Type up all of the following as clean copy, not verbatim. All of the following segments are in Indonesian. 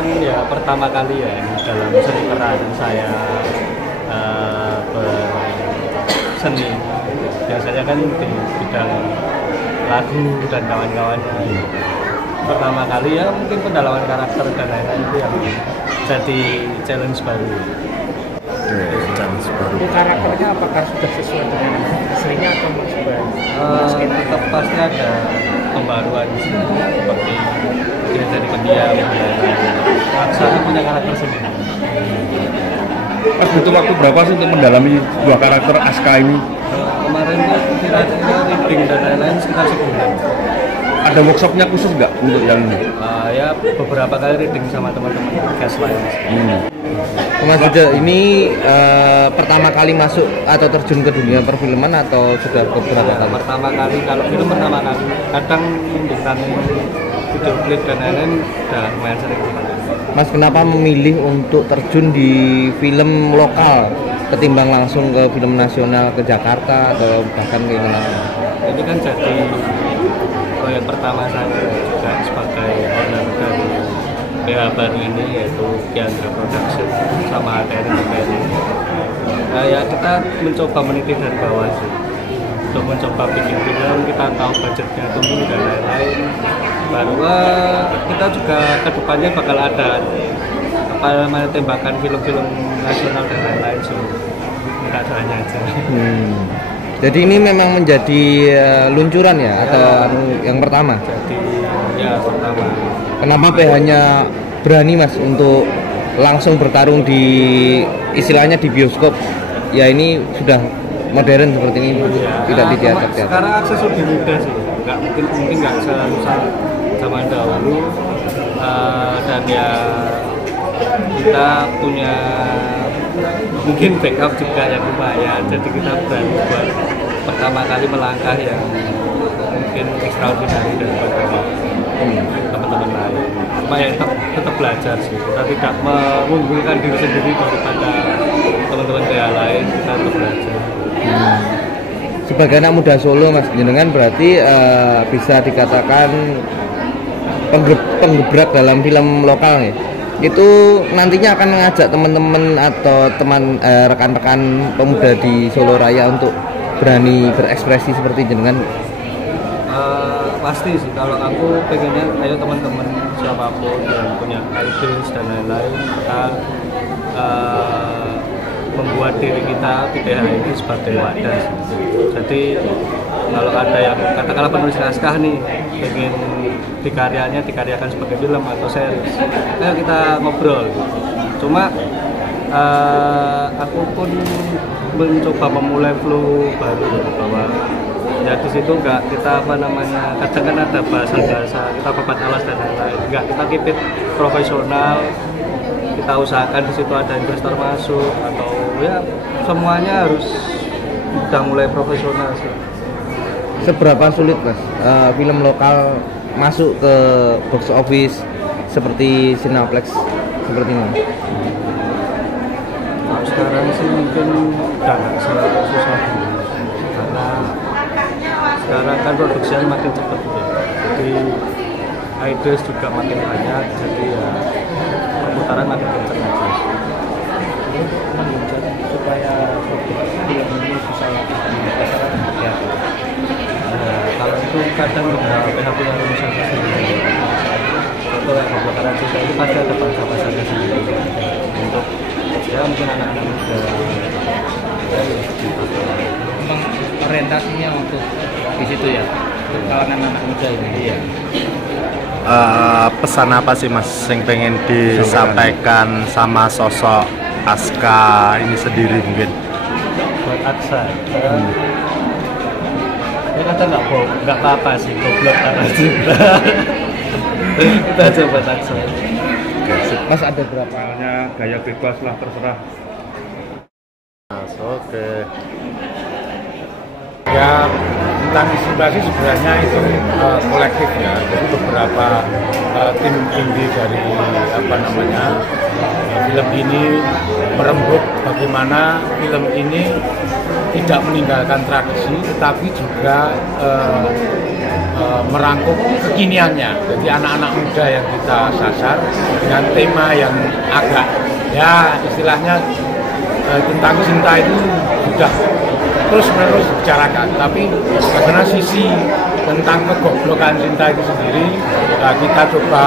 kan ya pertama kali ya dalam seni peran saya berseni. Biasanya kan di bidang lagu dan kawan-kawannya. Pertama kali ya mungkin pendalaman karakter dan lain-lain itu yang jadi challenge baru. Challenge baru. Karakternya apakah sudah sesuai dengan aslinya atau masih baru? Tetap pasti ada pembaruan seperti dia jadi pendiam, Aksara punya karakter sendiri. Mas butuh waktu berapa sih untuk mendalami dua karakter Aska ini? Kemarin tuh kira-kira reading dan lain-lain sekitar sebulan. Ada workshopnya khusus nggak untuk yang ini? Ya beberapa kali reading sama teman-teman cast lain. Mas Yuda, ini pertama kali masuk atau terjun ke dunia perfilman atau sudah beberapa kali? Pertama kali, kalau film pertama kali. Kadang bintangin video klip dan lain-lain udah lumayan sering. Mas, kenapa memilih untuk terjun di film lokal ketimbang langsung ke film nasional, ke Jakarta atau bahkan ke Indonesia? Ini kan jadi proyek pertama saya juga sebagai owner dari PH baru ini, yaitu Kiandra Production sama TNI. Ya kita mencoba meniti dari bawah sih, untuk mencoba bikin film. Kita tahu budgetnya tumbuh dan lain-lain. Bahwa kita juga kedepannya bakal ada tembakan film-film nasional dan lain-lain sih. Nggak hanya aja. Jadi ini memang menjadi luncuran ya, atau yang pertama? Jadi ya pertama. Kenapa PH-nya berani Mas untuk langsung bertarung di istilahnya di bioskop? Ya ini sudah modern seperti ini, tidak di teater. Sekarang akses lebih mudah sih, mungkin nggak sesusah zaman dahulu, dan ya kita punya mungkin backup juga yang lumayan, jadi kita berani buat pertama kali melangkah yang mungkin extraordinary daripada teman-teman lain. Cuma ya tetap belajar sih, kita tidak mengunggulkan diri sendiri daripada teman-teman yang lain, kita tetap belajar. Sebagai anak muda Solo, Mas, jenengan berarti bisa dikatakan penggebrak dalam film lokal nih. Itu nantinya akan mengajak teman-teman atau rekan-rekan pemuda di Solo Raya untuk berani berekspresi seperti jenengan. Pasti sih, kalau aku pengennya ayo teman-teman siapapun yang punya ideas dan lain-lain, kita membuat diri kita PDH ini sebagai wadah. Jadi kalau ada yang katakanlah penulis naskah nih pengen dikaryakan sebagai film atau series, ayo kita ngobrol. Cuma aku pun mencoba memulai flow baru bahwa ya di situ enggak kita kadang kan ada bahasa-bahasa kita babat alas dan lain-lain, enggak, kita keep it profesional. Kita usahakan di situ ada investor masuk atau ya semuanya harus udah mulai profesional sih. Seberapa sulit Mas film lokal masuk ke box office seperti Cineplex seperti ini? Nah, sekarang sih mungkin udah nggak susah karena sekarang kan produksinya makin cepat ya. Jadi ideas juga makin banyak, jadi ya perputaran makin kencang aja. Supaya film ini bisa lakukan di pasaran ya. Kalau itu kadang PH punya rumusan sendiri. Contoh kayak pembakaran sisa itu pasti ada bahasa-bahasanya sendiri untuk ya mungkin anak-anak muda. Memang orientasinya untuk di situ ya, untuk kalangan anak muda ini. Iya. Pesan apa sih Mas yang pengen disampaikan sama sosok Aska ini sendiri mungkin? Buat Aksa, ya kata nggak apa-apa sih, goblok karena juga. Kita coba Aksa. Mas ada berapa? Soalnya gaya bebas lah, terserah. Oke. Ya tentang inspirasi sebenarnya itu kolektif ya. Jadi beberapa tim indie dari film ini merembuk bagaimana film ini tidak meninggalkan tradisi, tetapi juga merangkum kekiniannya. Jadi anak-anak muda yang kita sasar dengan tema yang agak ya istilahnya tentang cinta itu sudah terus-menerus dibicarakan, tapi karena sisi tentang kegoblokan cinta itu sendiri kita coba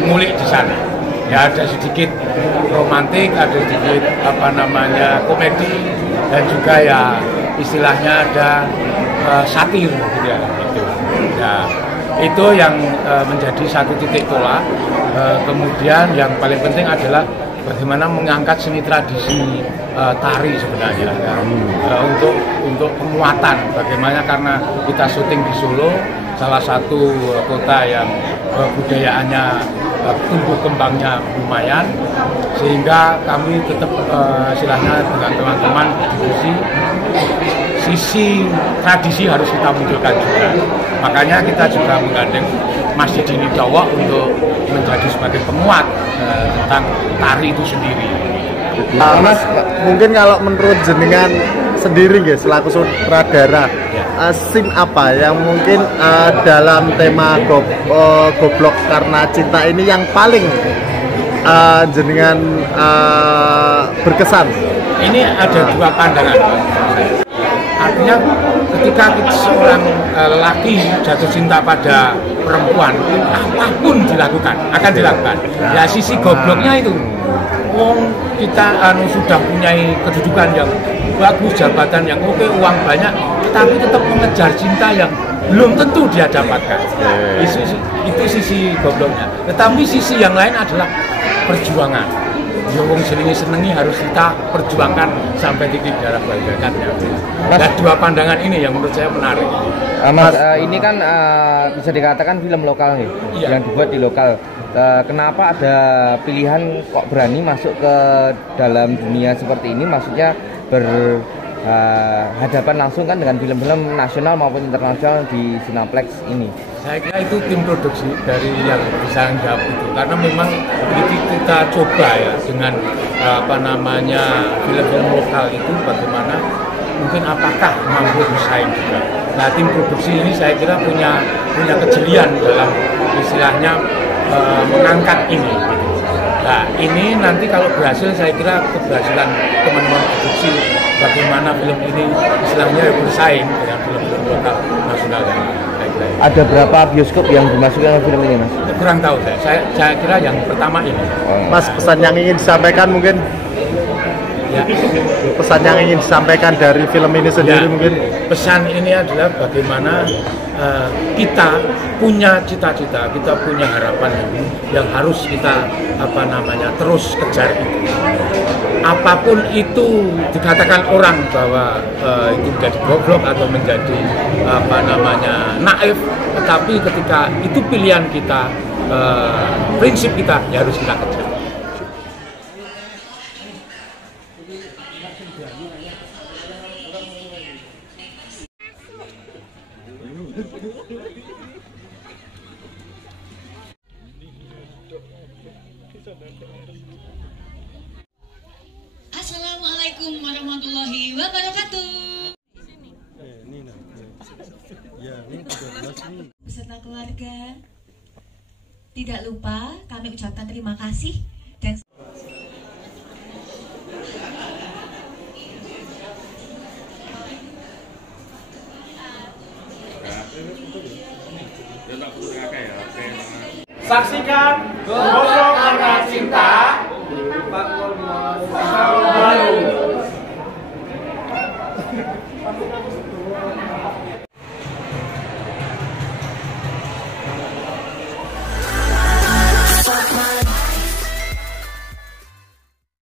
mengulik di sana. Ya ada sedikit romantik, ada sedikit komedi, dan juga ya istilahnya ada satir gitu ya. Ya, itu yang menjadi satu titik tolak. Kemudian yang paling penting adalah bagaimana mengangkat seni tradisi tari sebenarnya ya. Untuk penguatan bagaimana, karena kita syuting di Solo, salah satu kota yang budayaannya tumbuh kembangnya lumayan, sehingga kami tetap istilahnya dengan teman-teman sisi tradisi harus kita munculkan juga. Makanya kita juga menggandeng Masjid Dini Dawa untuk menjadi sebagai penguat tentang tari itu sendiri. Mas, mungkin kalau menurut jenengan sendiri ya selaku sutradara, scene apa yang mungkin dalam tema Goblok Karena Cinta ini yang paling jenengan berkesan? Ini ada dua pandangan. Artinya ketika seorang lelaki jatuh cinta pada perempuan, apapun akan dilakukan. Ya sisi gobloknya itu. Kita sudah punya kedudukan yang bagus, jabatan yang oke, uang banyak, tetapi tetap mengejar cinta yang belum tentu dia dapatkan. Itu sisi gobloknya. Tetapi sisi yang lain adalah perjuangan. Wong senengi harus kita perjuangkan sampai titik darah bagaikannya. Dan dua pandangan ini yang menurut saya menarik. Mas, ini kan bisa dikatakan film lokal nih, yang dibuat di lokal. Kenapa ada pilihan kok berani masuk ke dalam dunia seperti ini? Maksudnya berhadapan langsung kan dengan film-film nasional maupun internasional di Cineplex ini. Saya kira itu tim produksi dari yang bisa menjawab itu, karena memang kita coba ya dengan film-film lokal itu bagaimana mungkin apakah mampu bersaing juga. Nah, tim produksi ini saya kira punya kejelian dalam istilahnya mengangkat ini. Nah, ini nanti kalau berhasil, saya kira keberhasilan teman-teman produksi bagaimana film ini istilahnya bersaing dengan film-film lokal nasional. Ada berapa bioskop yang dimasukkan film ini, Mas? Kurang tahu saya kira yang pertama ini. Mas, pesan yang ingin disampaikan mungkin? Ya. Pesan yang ingin disampaikan dari film ini sendiri mungkin? Pesan ini adalah bagaimana kita punya cita-cita, kita punya harapan yang harus kita terus kejar itu. Apapun itu dikatakan orang bahwa itu menjadi goblok atau menjadi naif, tetapi ketika itu pilihan kita, prinsip kita, ya harus kita kejar. Assalamualaikum warahmatullahi wabarakatuh. Beserta keluarga, tidak lupa kami ucapkan terima kasih dan saksikan Goblok Karena Cinta